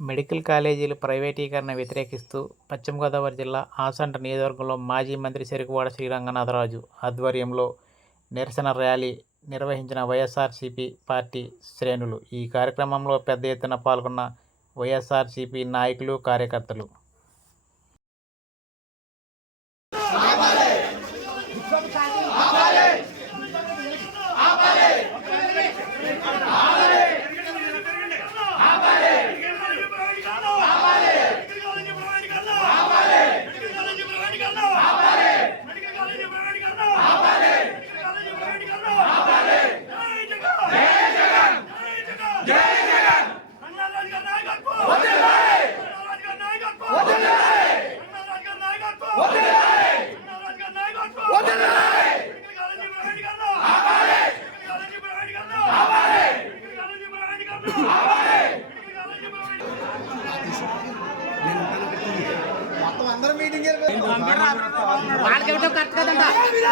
Medical కాలేజీలు ప్రైవేటీకరణ వ్యతిరేకిస్తూ పశ్చిమ గోదావరి జిల్లా ఆసంట నియోజకవర్గంలో మాజీ మంత్రి చెరుకువాడ శ్రీరంగనాథరాజు ఆధ్వర్యంలో నిరసన ర్యాలీ నిర్వహించిన వైఎస్ఆర్సీపీ పార్టీ శ్రేణులు. ఈ కార్యక్రమంలో పెద్ద ఎత్తున పాల్గొన్న వైఎస్ఆర్సీపీ నాయకులు కార్యకర్తలు.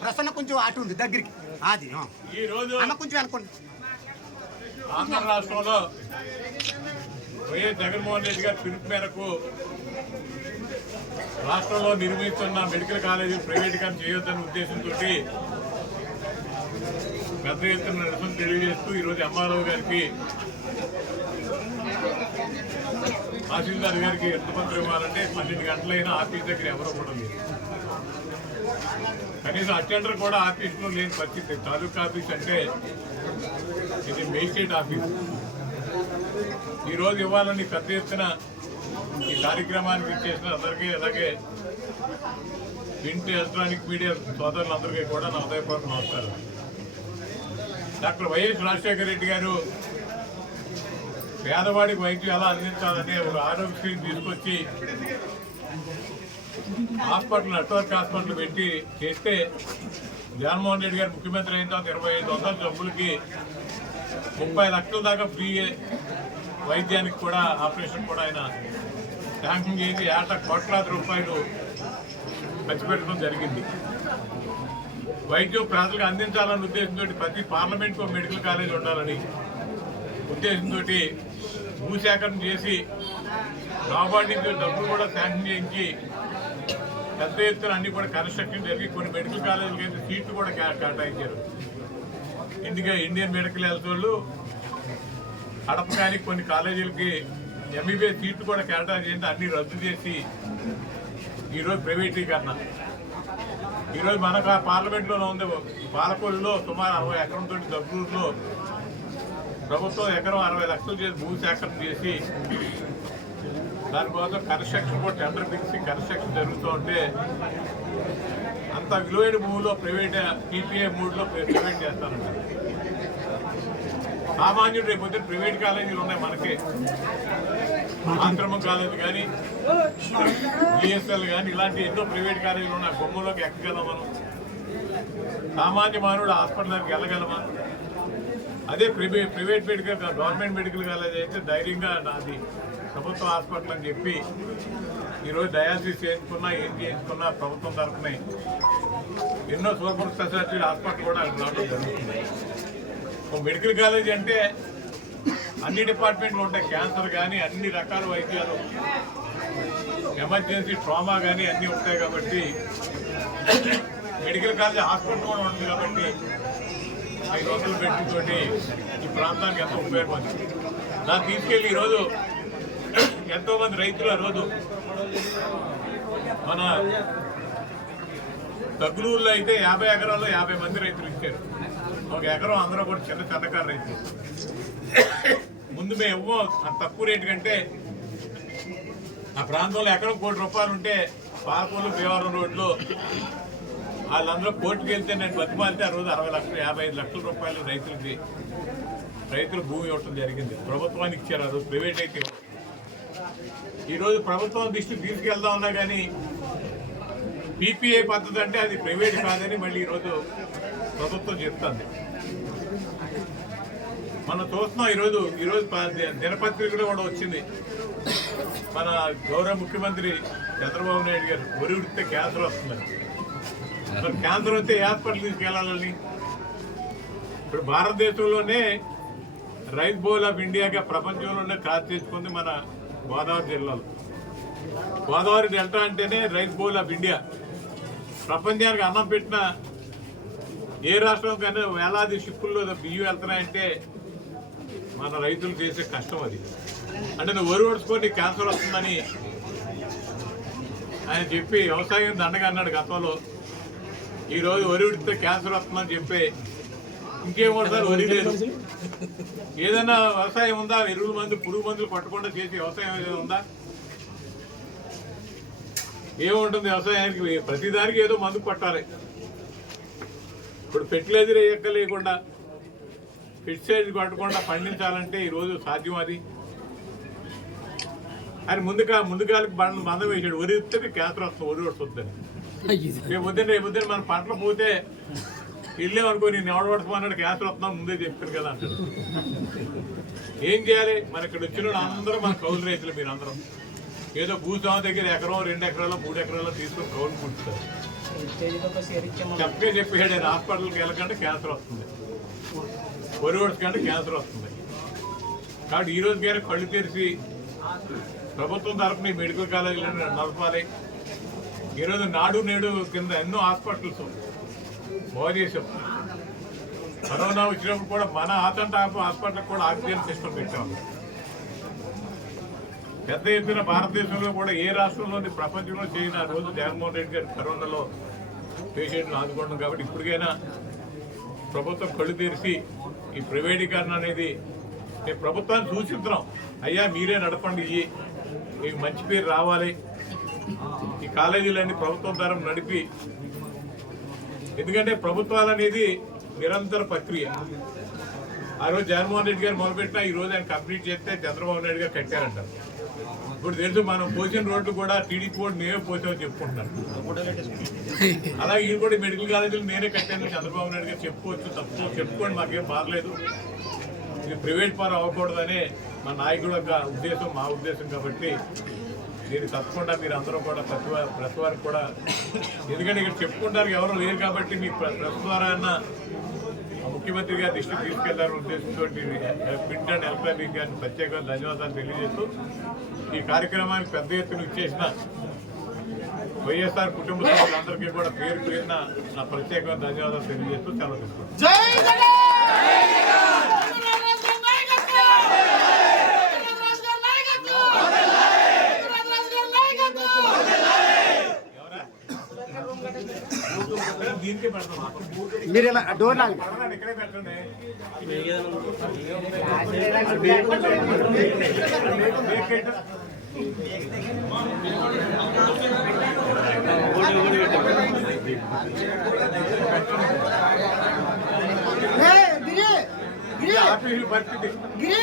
ప్రసన్న కొంచెం అటు ఉంది దగ్గరికి అది ఆ. ఈ రోజు అన్న కొంచెం అనుకోండి ఆంధ్ర రాష్ట్రంలో వైఎస్ జగన్మోహన్ రెడ్డి గారి పిలుపు మేరకు రాష్ట్రంలో నిర్మిస్తున్న మెడికల్ కాలేజీ ప్రైవేటీకరణ చేయొద్దన్న ఉద్దేశంతో పెద్ద ఎత్తున నిరసన తెలియజేస్తూ ఈరోజు ఎంఆర్ఓ గారికి తహసీల్దార్ గారికి ఎంతమంది ఇవ్వాలంటే పన్నెండు గంటలైనా ఆఫీస్ దగ్గర ఎవరు కూడా లేదు కనీసం అటెండర్ కూడా ఆఫీస్లో లేని పరిస్థితి. తాలూకా ఆఫీస్ అంటే ఇది మేజిస్ట్రేట్ ఆఫీస్. ఈరోజు ఇవ్వాలని పెద్ద ఎత్తున ఈ కార్యక్రమానికి ఇచ్చేసిన అందరికీ అలాగే ప్రింట్ ఎలక్ట్రానిక్ మీడియా సోదరులందరికీ కూడా నా హృదయపూర్వక నమస్కారం డాక్టర్ వైఎస్ రాజశేఖర రెడ్డి గారు పేదవాడికి వైద్యం ఎలా అందించాలనే ఒక ఆరోగ్యం తీసుకొచ్చి హాస్పిటల్ నెట్వర్క్ హాస్పిటల్ పెట్టి చేస్తే జగన్మోహన్ రెడ్డి గారు ముఖ్యమంత్రి అయిన తర్వాత ఇరవై ఐదు వందల జబ్బులకి ముప్పై లక్షల దాకా ఫ్రీ వైద్యానికి కూడా ఆపరేషన్ కూడా ఆయన ట్యాంకింగ్ చేసి ఏట కోట్లాది రూపాయలు ఖర్చు పెట్టడం జరిగింది. వైద్యం ప్రజలకు అందించాలన్న ఉద్దేశంతో ప్రతి పార్లమెంట్కు మెడికల్ కాలేజ్ ఉండాలని ఉద్దేశంతో భూసేకరణ చేసి నాబార్డు నుంచి డబ్బులు కూడా శాంక్షన్ చేయించి పెద్ద ఎత్తున అన్ని కూడా కన్స్ట్రక్షన్ జరిగి కొన్ని మెడికల్ కాలేజీలకి అయితే సీట్లు కూడా కేటాయించారు. ఇందుకే ఇండియన్ మెడికల్ హెల్త్ వాళ్ళు అడప కానీ కొన్ని కాలేజీలకి ఎంబీబీఎస్ సీట్లు కూడా కేటాయించి అన్ని రద్దు చేసి ఈరోజు ప్రైవేటీకరణ. ఈరోజు మనకు ఆ పార్లమెంట్లోనే ఉంది. పాలకొల్లులో సుమారు అరవై ఎకరంతో దబ్బూరులో ప్రభుత్వం ఎకరం అరవై లక్షలు చేసి భూమి సేకరణ చేసి దానికోసం కన్స్ట్రక్షన్ కూడా టెండర్ పిలిచి కన్స్ట్రక్షన్ జరుగుతూ ఉంటే అంత విలువైన భూమిలో ప్రైవేట్ టీపీఏ మూడులో ప్రైవేట్ చేస్తారంట. సామాన్యుడు రేపు పొద్దున్న ప్రైవేట్ కాలేజీలు ఉన్నాయి మనకి. ఆశ్రమం కాలేజీ కానీ బిఎస్ఎల్ కానీ ఇలాంటి ఎన్నో ప్రైవేట్ కాలేజీలు ఉన్నాయి. బొమ్మలోకి ఎక్కగలం మనం సామాన్య మానవుడు హాస్పిటల్కి వెళ్ళగలమా? అదే private private medical government medical college అయితే ధైర్యంగా నాది ప్రభుత్వ హాస్పిటల్ అని చెప్పి ఈరోజు డయాలసిస్ చేయించుకున్నా ఏం చేయించుకున్నా ప్రభుత్వం తరఫున ఎన్నో సూపర్ స్పెషాలిటీ హాస్పిటల్ కూడా రావడం జరుగుతుంది. ఒక మెడికల్ కాలేజ్ అంటే అన్ని డిపార్ట్మెంట్లు ఉంటాయి క్యాన్సర్ కానీ అన్ని రకాల వైద్యాలు ఎమర్జెన్సీ ట్రామా కానీ అన్నీ ఉంటాయి కాబట్టి మెడికల్ కాలేజ్ హాస్పిటల్ కూడా ఉంటుంది కాబట్టి ఐదు వందలు బెడ్తోటి ఈ ప్రాంతానికి ఎంతో ఉపయోగపడుతుంది దాన్ని తీసుకెళ్ళి ఈరోజు ఎంతో మంది రైతులు ఆ రోజు మన దగ్గలూరులో అయితే యాభై ఎకరాల్లో యాభై మంది రైతులు ఇచ్చారు. ఒక ఎకరం అందరూ కూడా చిన్న చిన్నకారు రైతులు. ముందు మేము అంత తక్కువ రేటు కంటే ఆ ప్రాంతంలో ఎకరం కోటి రూపాయలు ఉంటే పాలపూలు భీమవరం రోడ్లో వాళ్ళందరూ కోర్టుకు వెళ్తే నేను బతిమాలితే ఆ రోజు అరవై లక్షలు యాభై ఐదు లక్షల రూపాయలు రైతులకి రైతులు భూమి ఇవ్వటం జరిగింది. ప్రభుత్వానికి ఇచ్చారు ఆ రోజు ప్రైవేట్ అయితే ఈరోజు ప్రభుత్వం దృష్టికి వెళ్దాం ఉన్నా కానీ పీపీఐ పద్ధతి అంటే అది ప్రైవేట్ కాదని మళ్ళీ ఈరోజు ప్రభుత్వం చెప్తుంది. మనం చూస్తున్నాం ఈరోజు ఈరోజు దినపత్రికలో కూడా వచ్చింది. మన గౌరవ ముఖ్యమంత్రి చంద్రబాబు నాయుడు గారు ఒరి ఉడితే క్యాన్సర్ వస్తుందని క్యాన్సర్ వస్తే హాస్పిటల్ తీసుకెళ్ళాలని ఇప్పుడు భారతదేశంలోనే రైస్ బౌల్ ఆఫ్ ఇండియాగా ప్రపంచంలోనే ఖాతా తెచ్చుకుంది మన గోదావరి జిల్లాలో. గోదావరి డెల్టా అంటేనే రైస్ బౌల్ ఆఫ్ ఇండియా. ప్రపంచానికి అన్నం పెట్టిన ఏ రాష్ట్రం కన్నా వేలాది షిప్పుల్లో బియ్యం వెళ్తున్నాయంటే మన రైతులు చేసే కష్టం అది. అంటే నువ్వు వరి క్యాన్సర్ వస్తుందని ఆయన చెప్పి వ్యవసాయం దండగా అన్నాడు గతంలో. ఈ రోజు వరి ఉడితే క్యాన్సర్ వస్తుందని చెప్పి. ఇంకేం కొడతారు వరి లేదు. ఏదైనా వ్యవసాయం ఉందా? ఎరువుల మందులు పురుగు మందులు కొట్టకుండా చేసి వ్యవసాయం ఏదైనా ఉందా? ఏముంటుంది వ్యవసాయానికి? ప్రతిదానికి ఏదో మందు కొట్టాలి. ఇప్పుడు ఫెర్టిలైజర్ ఎక్క లేకుండా పెస్టిసైడ్ కొట్టకుండా పండించాలంటే ఈరోజు సాధ్యం అది. ఆయన ముందుగా ముందుగాలకు బండ మందం వేసాడు వరి ఇస్తే క్యాన్సర్ వస్తుంది వరి వస్తుంది రేపు పొద్దున్న రేపు పొద్దున్న మన పంటలు పోతే వెళ్ళేమనుకో నేను ఎవడ పడుతున్నాడు క్యాన్సర్ వస్తున్నాం ముందే చెప్పారు కదా అంటాడు. ఏం చేయాలి? మన ఇక్కడ వచ్చిన అందరూ మన కౌలు రైతులు మీరు అందరం ఏదో భూస్వామి దగ్గర ఎకరం రెండు ఎకరాలు మూడు ఎకరాలు తీసుకొని కౌలు పుట్టుతారు చెప్పే చెప్పాడు హాస్పిటల్కి వెళ్ళకంటే క్యాన్సర్ వస్తుంది. వరి కంటే క్యాన్సర్ వస్తుంది. కాబట్టి ఈ రోజు గారు కళ్ళు తెరిచి ప్రభుత్వం తరఫున ఈ మెడికల్ కాలేజీలను నడపాలి. ఈరోజు నాడు నేడు కింద ఎన్నో హాస్పిటల్స్ బాగు చేసాం కరోనా వచ్చినప్పుడు కూడా మన ఆతంట హాస్పిటల్ కూడా ఆక్సిజన్ సిస్టమ్ పెట్టాం. పెద్ద ఎత్తున భారతదేశంలో కూడా ఏ రాష్ట్రంలోని ప్రపంచంలో చేయని ఆ రోజు జగన్మోహన్ రెడ్డి గారు కరోనాలో పేషెంట్లు ఆదుకోవడం కాబట్టి ఇప్పటికైనా ప్రభుత్వం కళ్ళు తెరిచి ఈ ప్రైవేటీకరణ అనేది మేము ప్రభుత్వాన్ని సూచిస్తున్నాం. అయ్యా మీరే నడపండి. ఇవి మీకు మంచి పేరు రావాలి. ఈ కాలేజీలన్నీ ప్రభుత్వం ద్వారా నడిపి ఎందుకంటే ప్రభుత్వాలు అనేది నిరంతర ప్రక్రియ. ఆ రోజు జగన్మోహన్ రెడ్డి గారు మొదలుపెట్టినా ఈ రోజు ఆయన కంప్లీట్ చేస్తే చంద్రబాబు నాయుడు గారు కట్టారంటారు ఇప్పుడు తెలుసు మనం పోసిన రోడ్లు కూడా టీడీపీ కూడా మేమే పోసామని చెప్పుకుంటున్నాను అలాగే ఇది కూడా మెడికల్ కాలేజీలు నేనే కట్టాను చంద్రబాబు నాయుడు గారు చెప్పుకోవచ్చు తప్పు చెప్పుకోండి మాకేం బాగలేదు ఇది ప్రైవేట్ పార్ అవ్వకూడదనే మా నాయకుడు యొక్క ఉద్దేశం మా ఉద్దేశం కాబట్టి మీరు తప్పకుండా మీరు అందరూ కూడా ప్రతి వా- ప్రతి వారికి కూడా ఎందుకంటే ఇక్కడ చెప్పుకుంటారు ఎవరు లేరు కాబట్టి మీ ప్ర- ప్రెస్ ద్వారా అన్న ముఖ్యమంత్రి గారి దృష్టికి తీసుకెళ్ళారు ఉద్దేశంతో ప్రింట్ అండ్ ఎలక్ట్రానిక్ గారిని ప్రత్యేకంగా ధన్యవాదాలు తెలియజేస్తూ ఈ కార్యక్రమానికి పెద్ద ఎత్తున ఇచ్చేసిన వైఎస్ఆర్ కుటుంబ సభ్యులందరికీ కూడా పేరు పేరున నా ప్రత్యేకంగా ధన్యవాదాలు తెలియజేస్తూ చాలా మీరు ఇలా డోర్ లాగి పడదండి, ఇక్కడే పెట్టండి గిరి గిరి పరిస్థితి. గిరి